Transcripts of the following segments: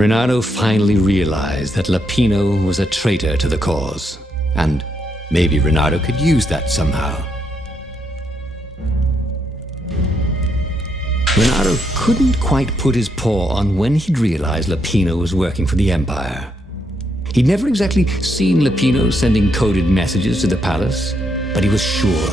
Renato finally realized that Lapino was a traitor to the cause, and maybe Renato could use that somehow. Renato couldn't quite put his paw on when he'd realized Lapino was working for the Empire. He'd never exactly seen Lapino sending coded messages to the palace, but he was sure.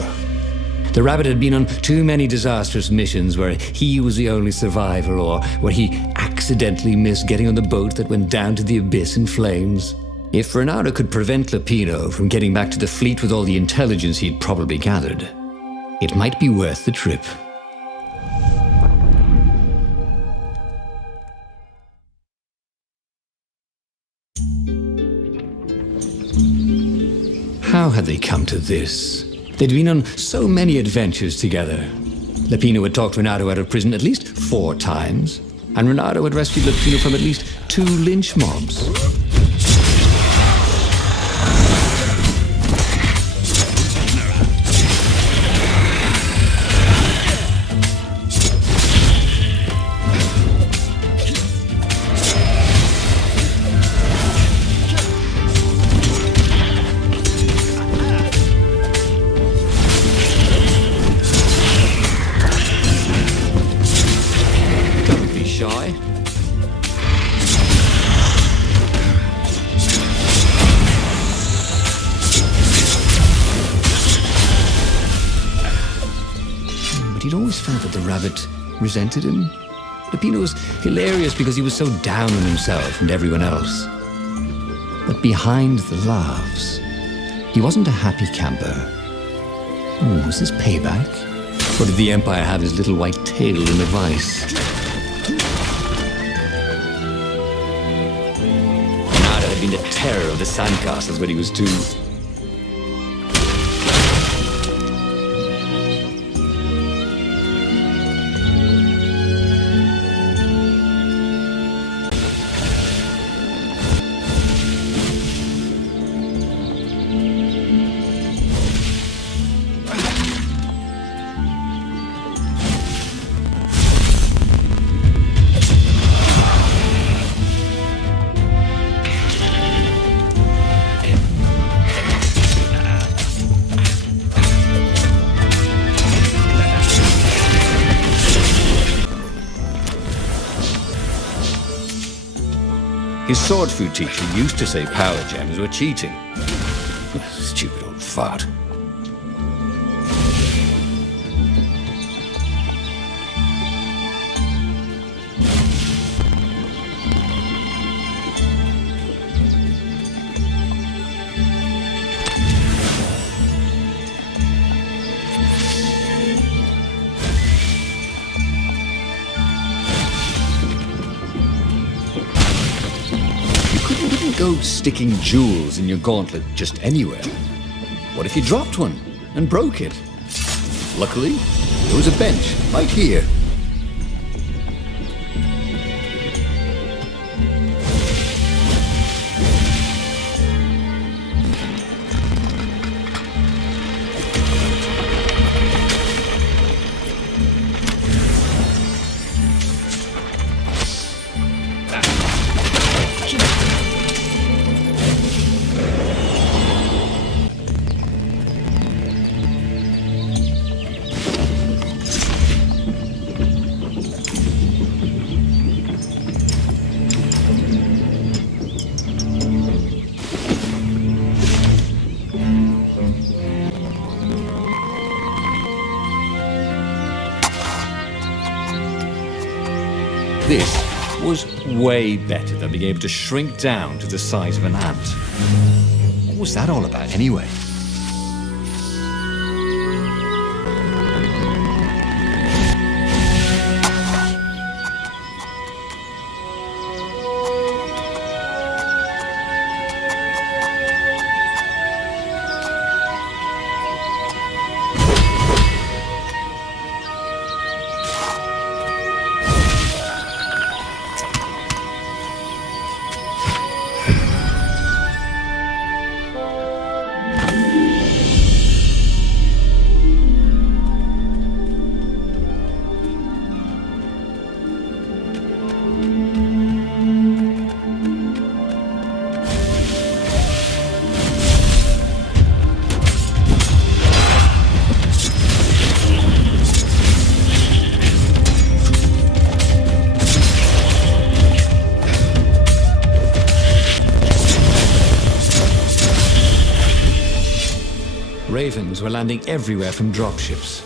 The rabbit had been on too many disastrous missions where he was the only survivor, or where he accidentally missed getting on the boat that went down to the abyss in flames. If Renato could prevent Lapino from getting back to the fleet with all the intelligence he'd probably gathered, it might be worth the trip. How had they come to this? They'd been on so many adventures together. Lapino had talked Renato out of prison at least 4 times, and Renato had rescued Lapino from at least 2 lynch mobs. He'd always felt that the rabbit resented him. Lapino was hilarious because he was so down on himself and everyone else. But behind the laughs, he wasn't a happy camper. Oh, was this payback? Or did the Empire have his little white tail in a vice? Renato had been the terror of the sandcastles when he was 2. His sword food teacher used to say power gems were cheating. Stupid old fart. Go sticking jewels in your gauntlet just anywhere. What if you dropped one and broke it? Luckily, there was a bench right here. This was way better than being able to shrink down to the size of an ant. What was that all about anyway? ravens were landing everywhere from dropships.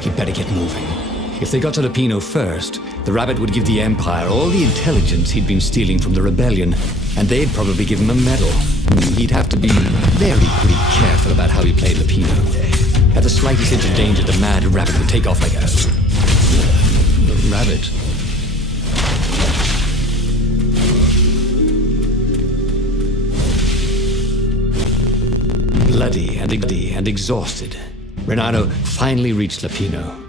He'd better get moving. If they got to Lupino first, the rabbit would give the Empire all the intelligence he'd been stealing from the rebellion, and they'd probably give him a medal. He'd have to be very careful about how he played Lupino. At the slightest hint of danger, the mad rabbit would take off like a rabbit. Bloody and exhausted, Renato finally reached Lupino.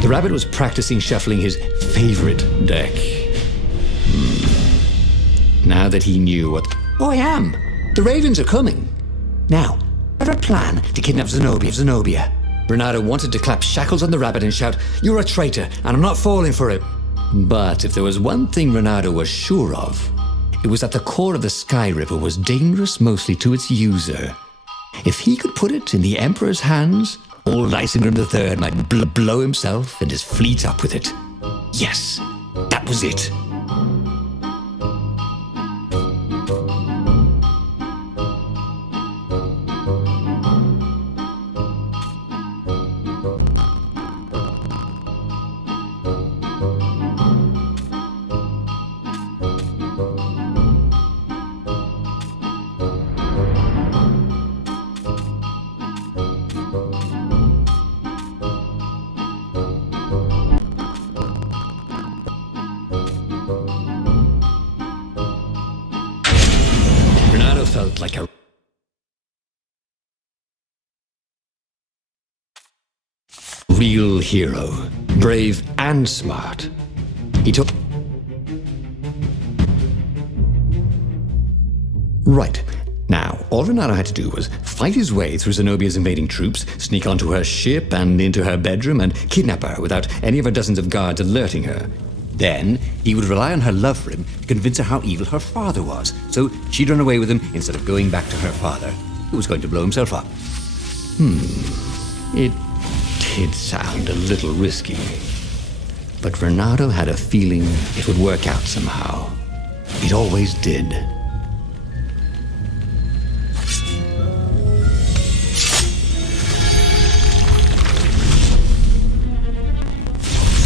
The rabbit was practicing shuffling his favorite deck. Now that he knew what... Oh, I am! The ravens are coming! Now, I have a plan to kidnap Zenobia. Renato wanted to clap shackles on the rabbit and shout, "You're a traitor, and I'm not falling for it." But if there was one thing Renato was sure of, it was that the core of the Sky Ripper was dangerous mostly to its user. If he could put it in the Emperor's hands, old Lysander III might blow himself and his fleet up with it. Yes, that was it. Felt like a real hero, brave and smart. He took... Right. Now, all Renato had to do was fight his way through Zenobia's invading troops, sneak onto her ship and into her bedroom, and kidnap her without any of her dozens of guards alerting her. Then, he would rely on her love for him to convince her how evil her father was, so she'd run away with him instead of going back to her father, who was going to blow himself up. It did sound a little risky. But Renato had a feeling it would work out somehow. It always did.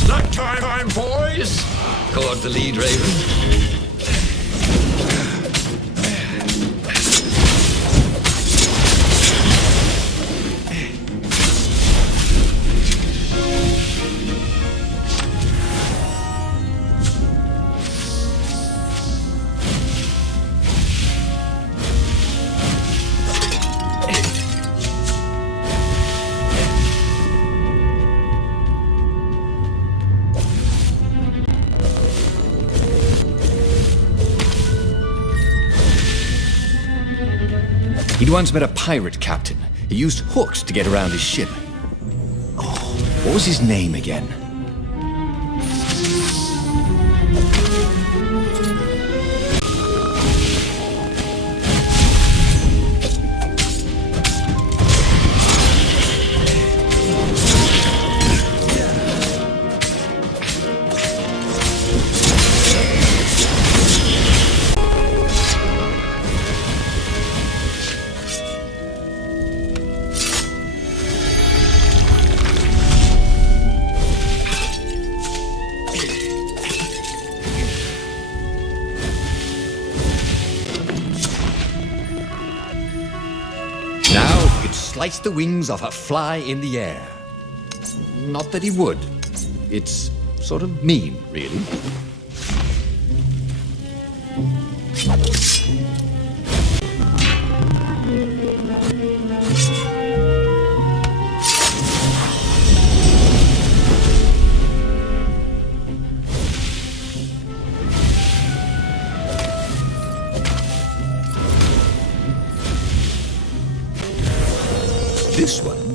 Snack time, boys! Caught the lead, Raven. He'd once met a pirate captain. He used hooks to get around his ship. Oh, what was his name again? Slice the wings off a fly in the air. Not that he would. It's sort of mean, really.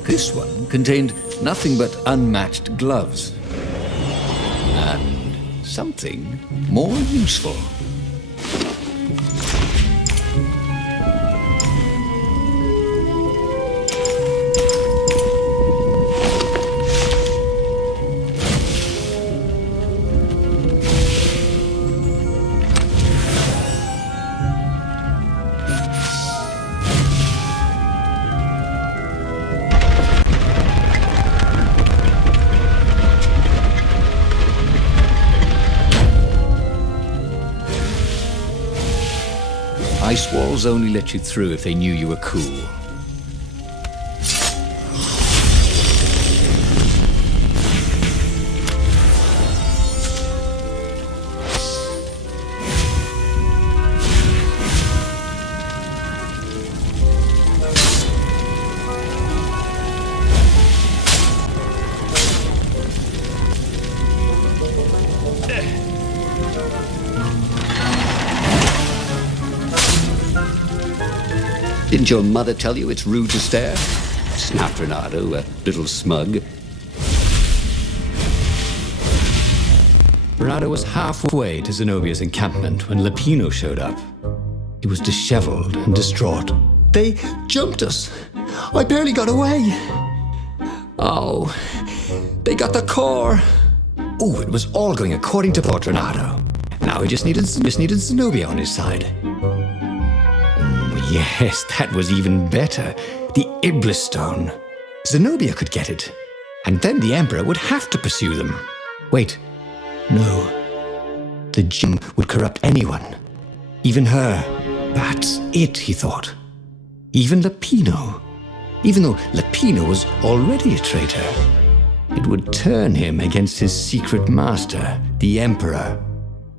This one contained nothing but unmatched gloves. And something more useful. Ice walls only let you through if they knew you were cool. Didn't your mother tell you it's rude to stare? Snapped Renato, a little smug. Renato was halfway to Zenobia's encampment when Lupino showed up. He was disheveled and distraught. They jumped us. I barely got away. Oh, they got the core. Oh, it was all going according to Port Renato. Now he just needed Zenobia on his side. Yes, that was even better. The Iblis Stone. Zenobia could get it. And then the Emperor would have to pursue them. Wait. No. The gem would corrupt anyone. Even her. That's it, he thought. Even Lupino. Even though Lupino was already a traitor. It would turn him against his secret master, the Emperor.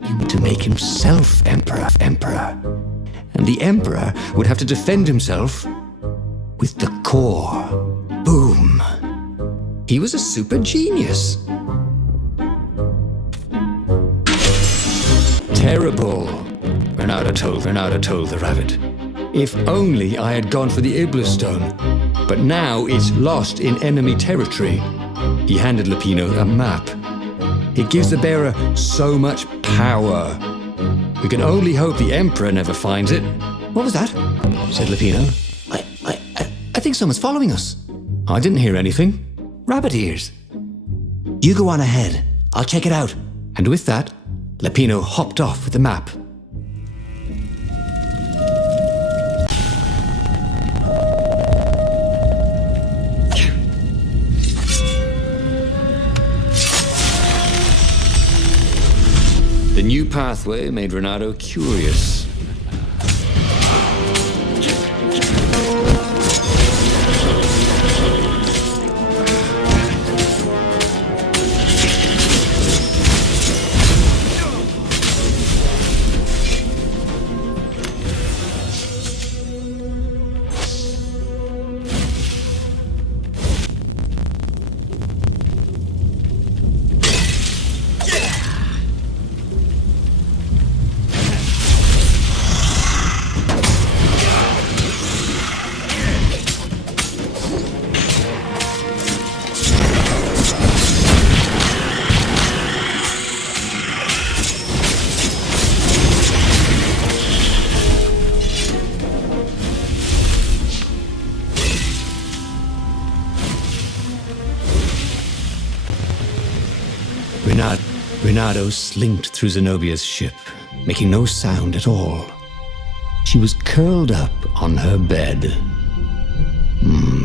He would to make himself Emperor. And the Emperor would have to defend himself with the core. Boom. He was a super genius. Terrible, Renato told the rabbit. If only I had gone for the Iblis Stone. But now it's lost in enemy territory. He handed Lupino a map. It gives the bearer so much power. We can only hope the Emperor never finds it. What was that? Said Lupino. I think someone's following us. I didn't hear anything. Rabbit ears. You go on ahead. I'll check it out. And with that, Lupino hopped off with the map. The new pathway made Renato curious. Renato slinked through Zenobia's ship, making no sound at all. She was curled up on her bed.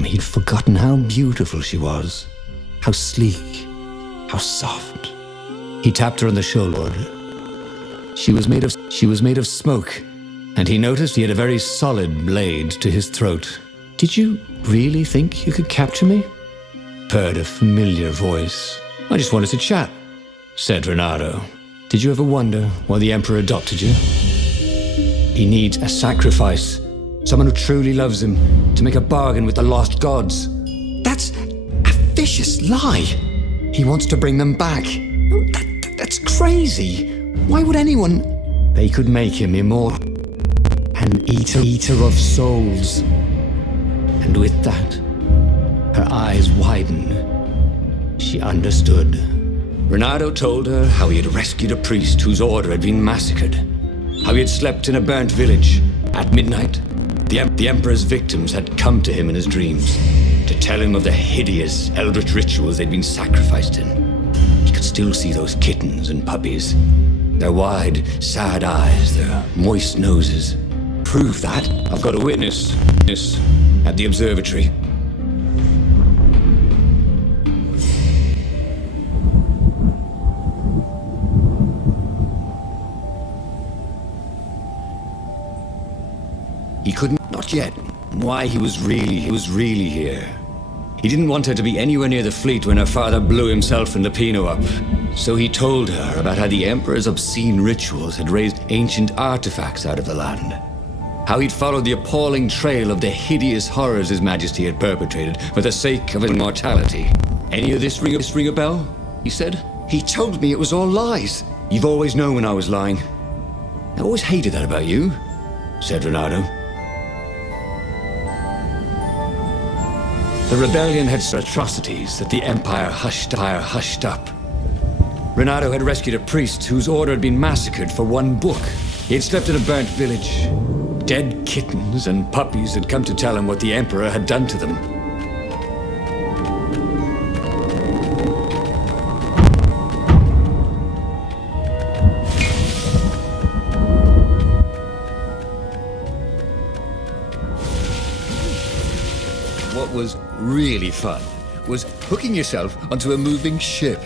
He'd forgotten how beautiful she was, how sleek, how soft. He tapped her on the shoulder. She was made of smoke, and he noticed he had a very solid blade to his throat. Did you really think you could capture me? Purred a familiar voice. I just wanted to chat, said Renato. Did you ever wonder why the Emperor adopted you? He needs a sacrifice, someone who truly loves him, to make a bargain with the lost gods. That's a vicious lie. He wants to bring them back. That's crazy. Why would anyone? They could make him immortal, an eater of souls. And with that, her eyes widened. She understood. Renato told her how he had rescued a priest whose order had been massacred, how he had slept in a burnt village. At midnight, the Emperor's victims had come to him in his dreams to tell him of the hideous eldritch rituals they'd been sacrificed in. He could still see those kittens and puppies, their wide, sad eyes, their moist noses. Prove that? I've got a witness at the observatory. He couldn't, not yet, why he was really here. He didn't want her to be anywhere near the fleet when her father blew himself and Lupino up. So he told her about how the Emperor's obscene rituals had raised ancient artifacts out of the land. How he'd followed the appalling trail of the hideous horrors His Majesty had perpetrated for the sake of immortality. Any of this ring a bell? He said. He told me it was all lies. You've always known when I was lying. I always hated that about you, said Renato. The rebellion had atrocities that the Empire hushed up. Renato had rescued a priest whose order had been massacred for one book. He had slept in a burnt village. Dead kittens and puppies had come to tell him what the Emperor had done to them. What was really fun was hooking yourself onto a moving ship.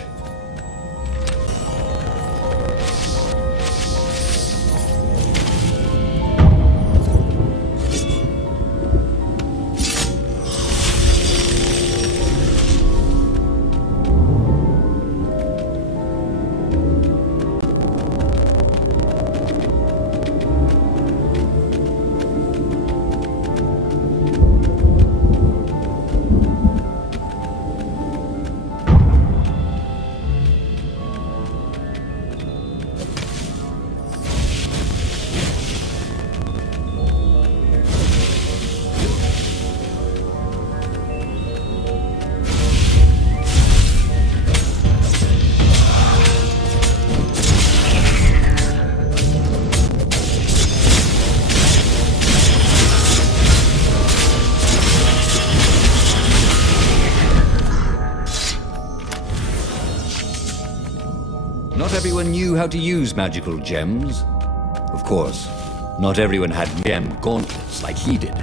Not everyone knew how to use magical gems. Of course, not everyone had gem gauntlets like he did.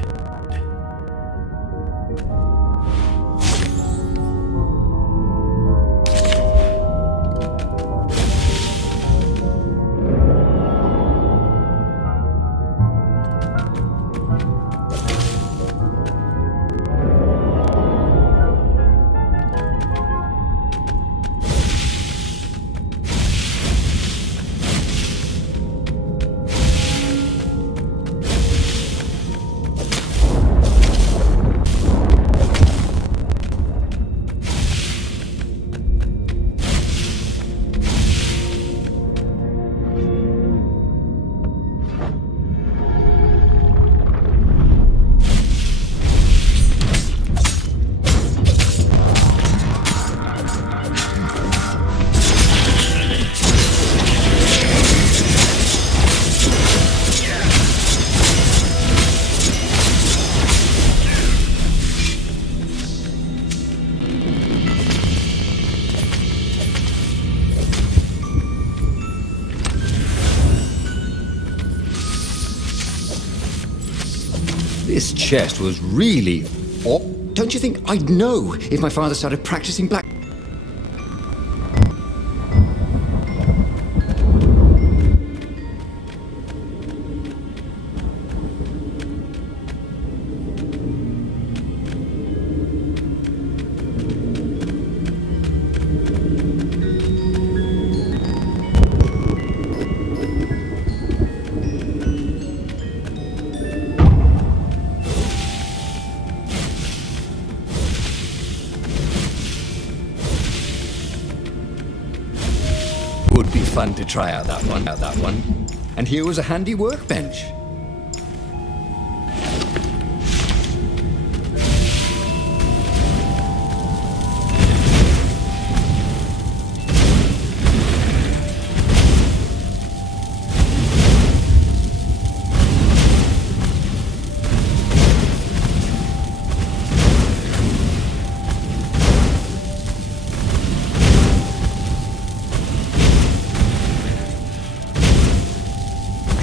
This chest was really... Oh, don't you think I'd know if my father started practicing black... Would be fun to try out that one. And here was a handy workbench.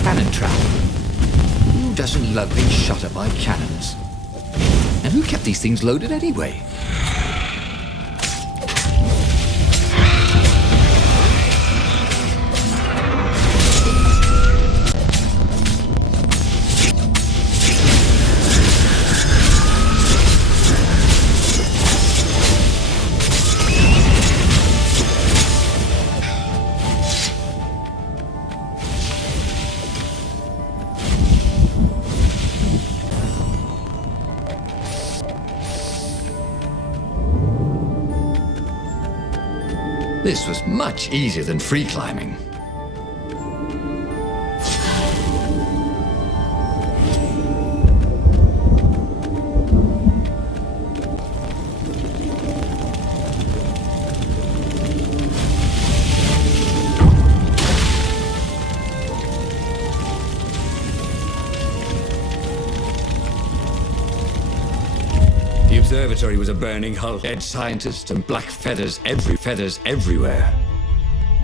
Cannon trap. Who doesn't love being shot at by cannons? And who kept these things loaded anyway? This was much easier than free climbing. The observatory was a burning hull. Dead scientists and black feathers everywhere.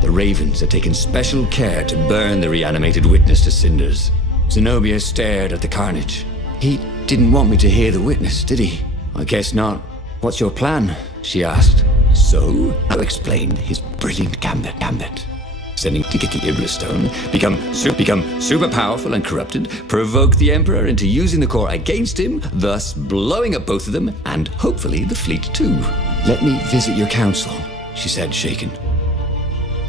The Ravens had taken special care to burn the reanimated witness to cinders. Zenobia stared at the carnage. He didn't want me to hear the witness, did he? I guess not. What's your plan? She asked. So, I explained his brilliant gambit. Sending to get the Iblis Stone, become super powerful and corrupted, provoke the Emperor into using the core against him, thus blowing up both of them, and hopefully the fleet too. Let me visit your council, she said, shaken.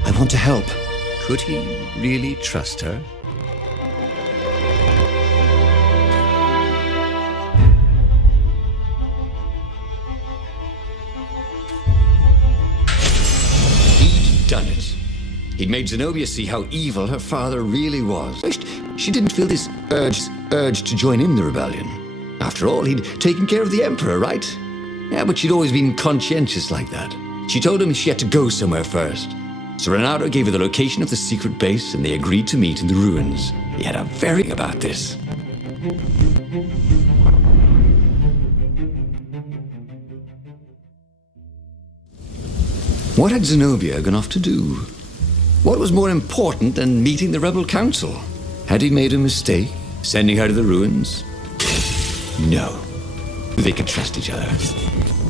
I want to help. Could he really trust her? He'd done it. He'd made Zenobia see how evil her father really was. Wished she didn't feel this urge to join in the rebellion. After all, he'd taken care of the Emperor, right? Yeah, but she'd always been conscientious like that. She told him she had to go somewhere first. So Renato gave her the location of the secret base, and they agreed to meet in the ruins. He had a very about this. What had Zenobia gone off to do? What was more important than meeting the rebel council? Had he made a mistake, sending her to the ruins? No. They could trust each other.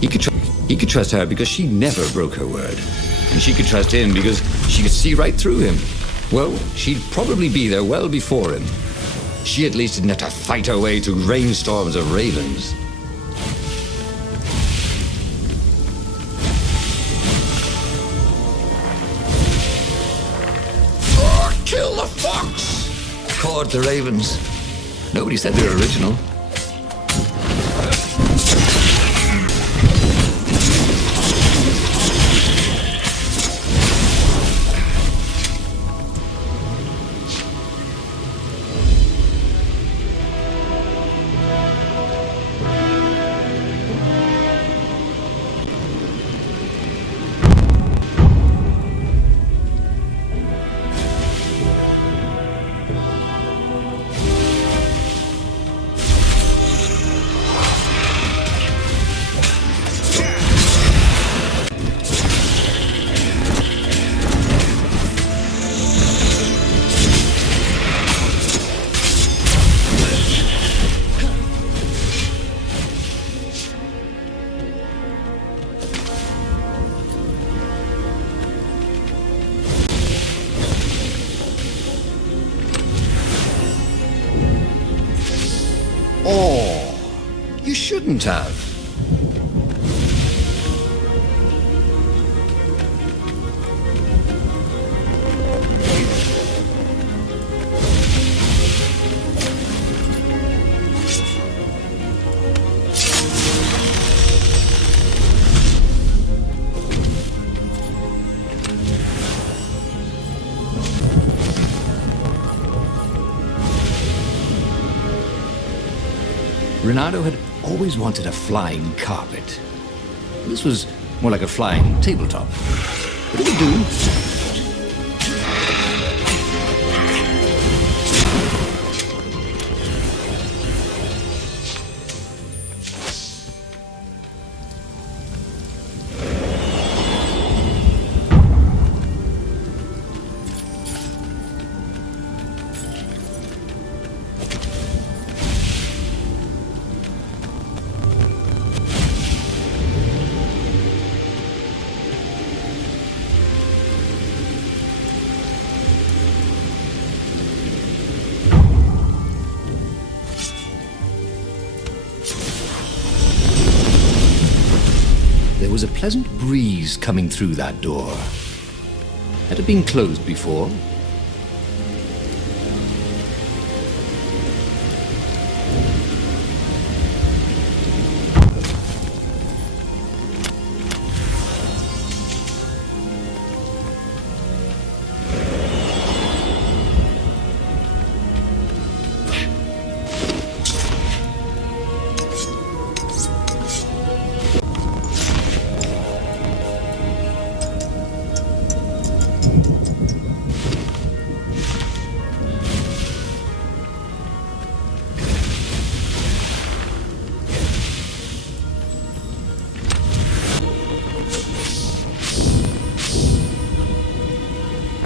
He could trust her because she never broke her word. And she could trust him because she could see right through him. Well, she'd probably be there well before him. She at least didn't have to fight her way through rainstorms of ravens. Kill the fox! Caught the ravens. Nobody said they were original. Oh, you shouldn't have. Renato had always wanted a flying carpet. This was more like a flying tabletop. But it would do. There was a pleasant breeze coming through that door. Had it been closed before?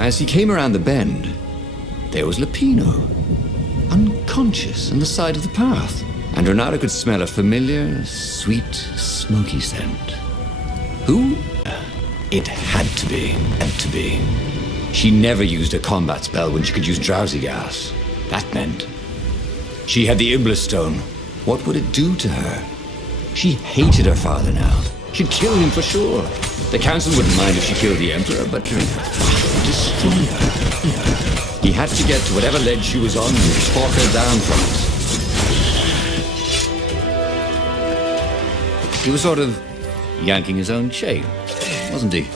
As he came around the bend, there was Lupino, unconscious on the side of the path, and Renata could smell a familiar, sweet, smoky scent. Who? It had to be. She never used a combat spell when she could use drowsy gas. That meant she had the Iblis Stone. What would it do to her? She hated her father now. She'd kill him for sure. The council wouldn't mind if she killed the Emperor, but destroy her. He had to get to whatever ledge she was on and talk her down from it. He was sort of yanking his own chain, wasn't he?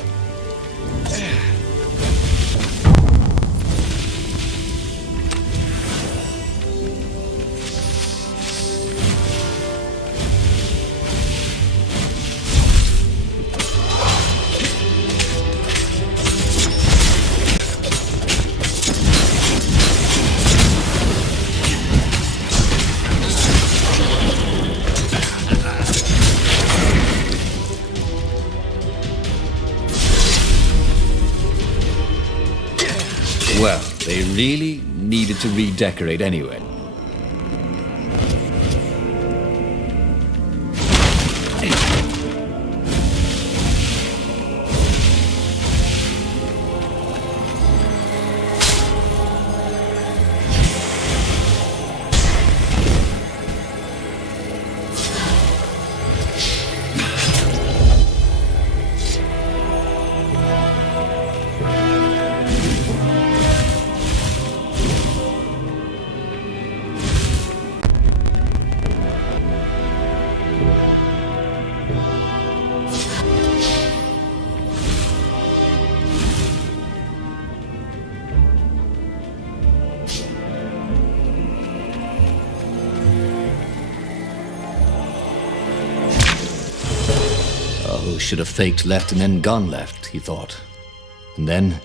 Well, they really needed to redecorate anyway. Should have faked left and then gone left, he thought. And then,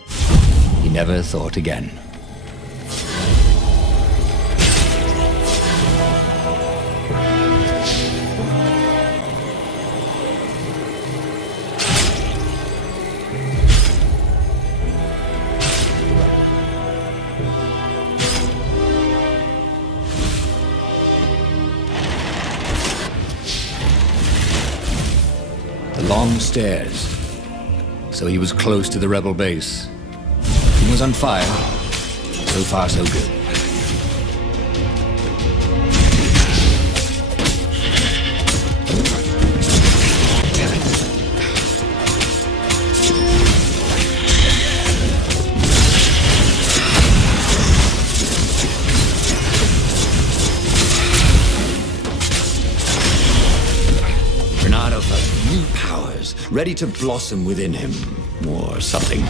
he never thought again. Long stairs. So he was close to the rebel base. He was on fire. So far, so good. Renato felt new powers ready to blossom within him, or something.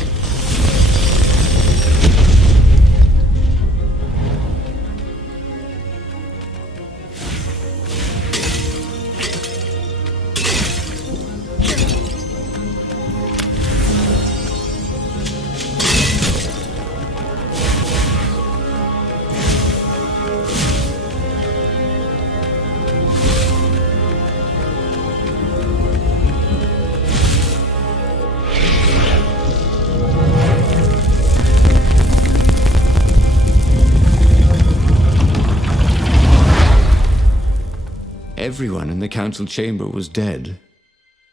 Everyone in the council chamber was dead.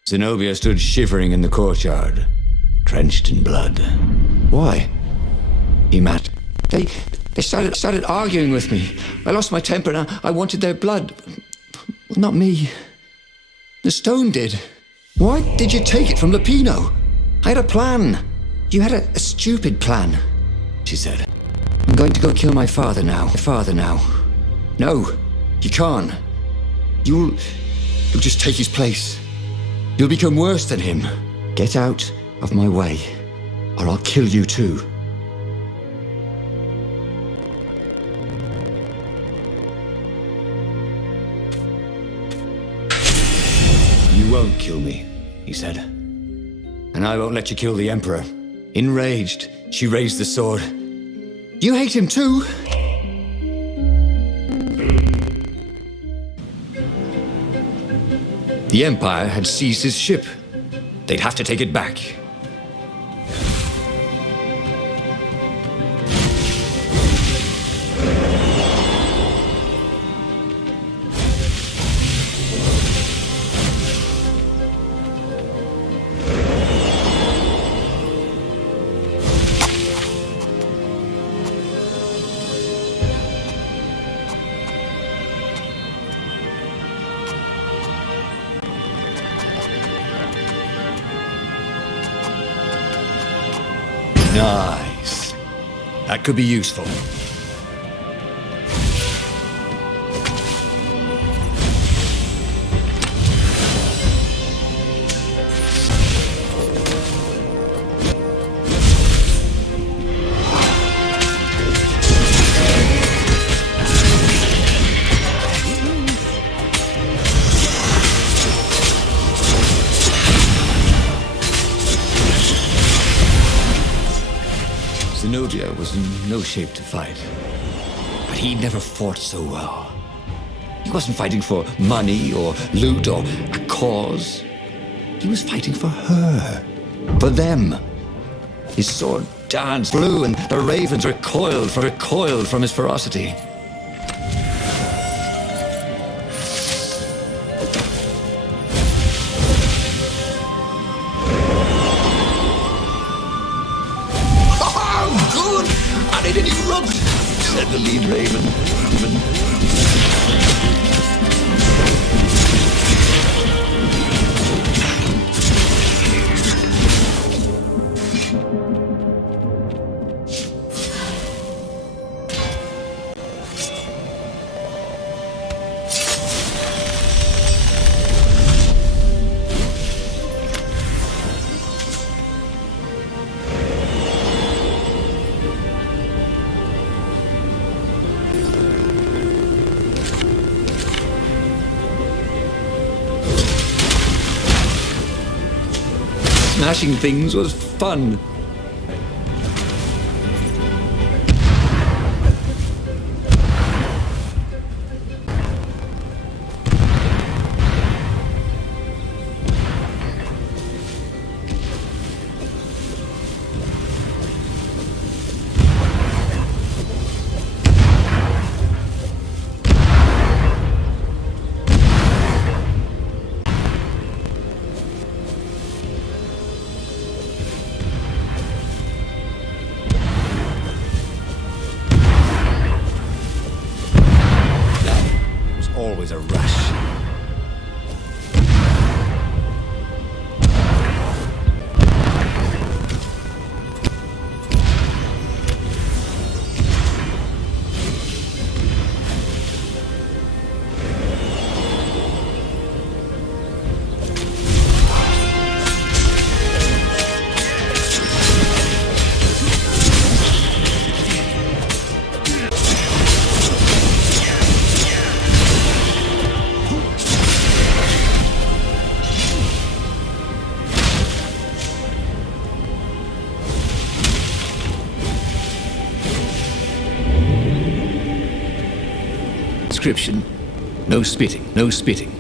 Zenobia stood shivering in the courtyard, drenched in blood. Why? He mad. They started arguing with me. I lost my temper and I wanted their blood. Well, not me. The stone did. Why did you take it from Lupino? I had a plan. You had a stupid plan, she said. I'm going to go kill my father now. No, you can't. You'll just take his place. You'll become worse than him. Get out of my way, or I'll kill you too. You won't kill me, he said. And I won't let you kill the Emperor. Enraged, she raised the sword. You hate him too? The Empire had seized his ship. They'd have to take it back. Nice. That could be useful. Zenobia was in no shape to fight, but he never fought so well. He wasn't fighting for money or loot or a cause. He was fighting for her, for them. His sword danced, flew, and the ravens recoiled from his ferocity. It erupts, said the lead raven. Smashing things was fun. Always a rush. Description: no spitting, no spitting.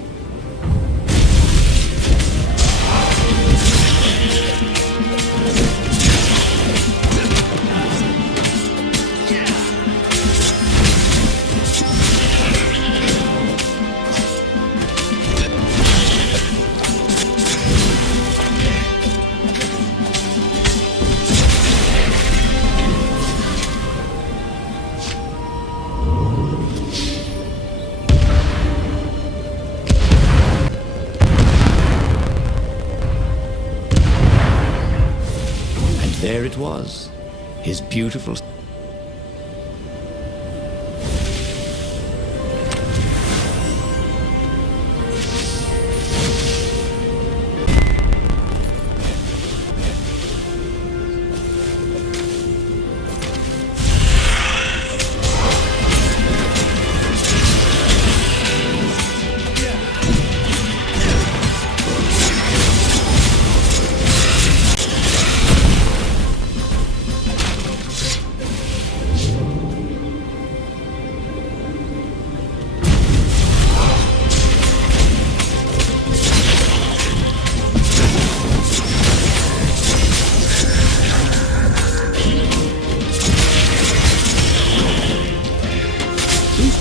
There it was, his beautiful...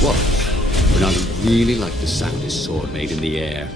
What? But I really like the sound his sword made in the air.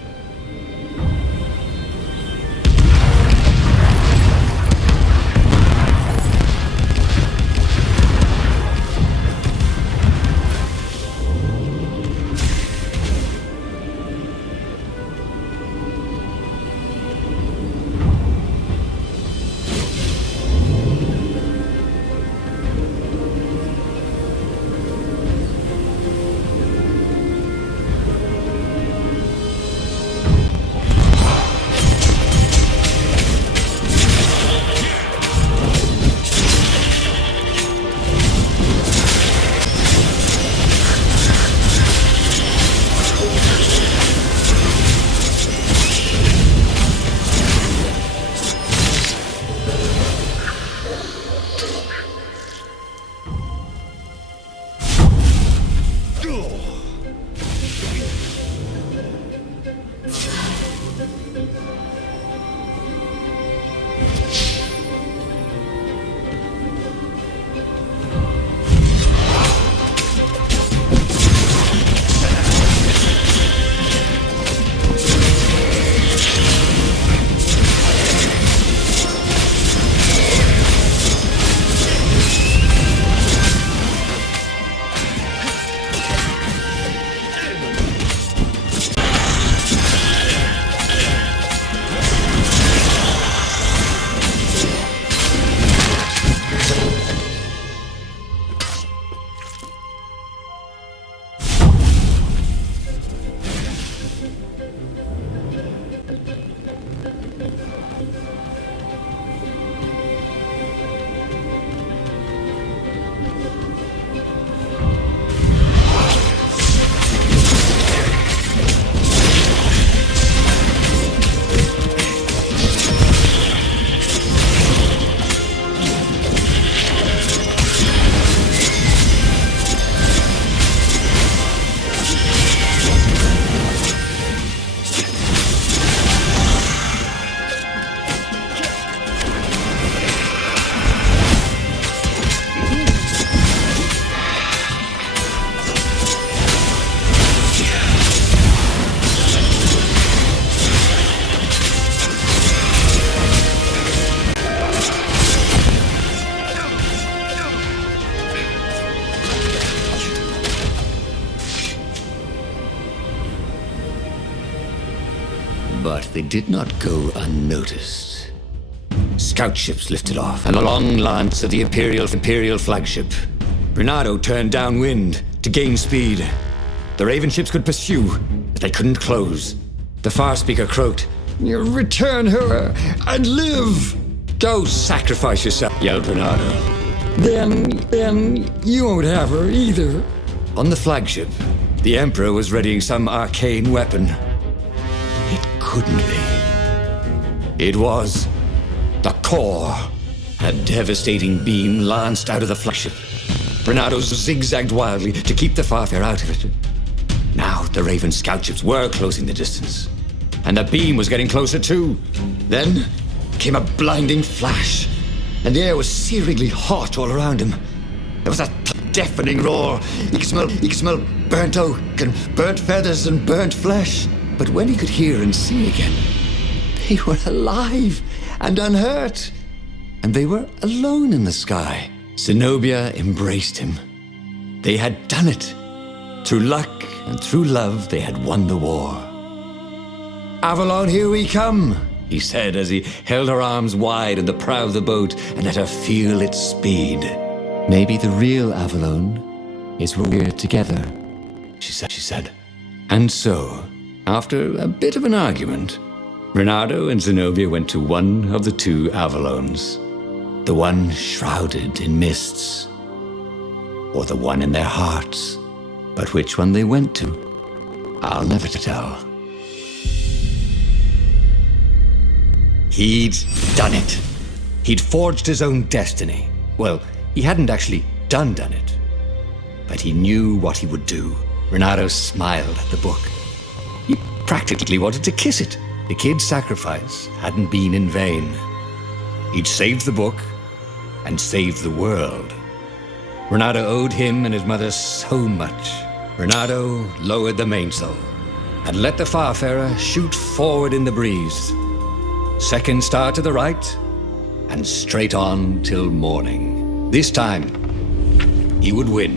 But they did not go unnoticed. Scout ships lifted off, and a long lance of the Imperial flagship. Renato turned downwind to gain speed. The Raven ships could pursue, but they couldn't close. The far speaker croaked, "Return her and live!" "Go sacrifice yourself," yelled Renato. Then you won't have her either. On the flagship, the Emperor was readying some arcane weapon. It couldn't be. It was the core. A devastating beam lanced out of the flagship. Renato zigzagged wildly to keep the Farfair out of it. Now the Raven scout ships were closing the distance, and the beam was getting closer too. Then came a blinding flash, and the air was searingly hot all around him. There was a deafening roar. He could smell burnt oak and burnt feathers and burnt flesh. But when he could hear and see again, they were alive and unhurt, and they were alone in the sky. Zenobia embraced him. They had done it. Through luck and through love, they had won the war. "Avalon, here we come," he said as he held her arms wide in the prow of the boat and let her feel its speed. "Maybe the real Avalon is where we're together," she said. And so, after a bit of an argument, Renato and Zenobia went to one of the two Avalons. The one shrouded in mists, or the one in their hearts. But which one they went to, I'll never tell. He'd done it. He'd forged his own destiny. Well, he hadn't actually done it, but he knew what he would do. Renato smiled at the book. He practically wanted to kiss it. The kid's sacrifice hadn't been in vain. He'd saved the book and saved the world. Renato owed him and his mother so much. Renato lowered the mainsail and let the Farfarer shoot forward in the breeze. Second star to the right, and straight on till morning. This time, he would win.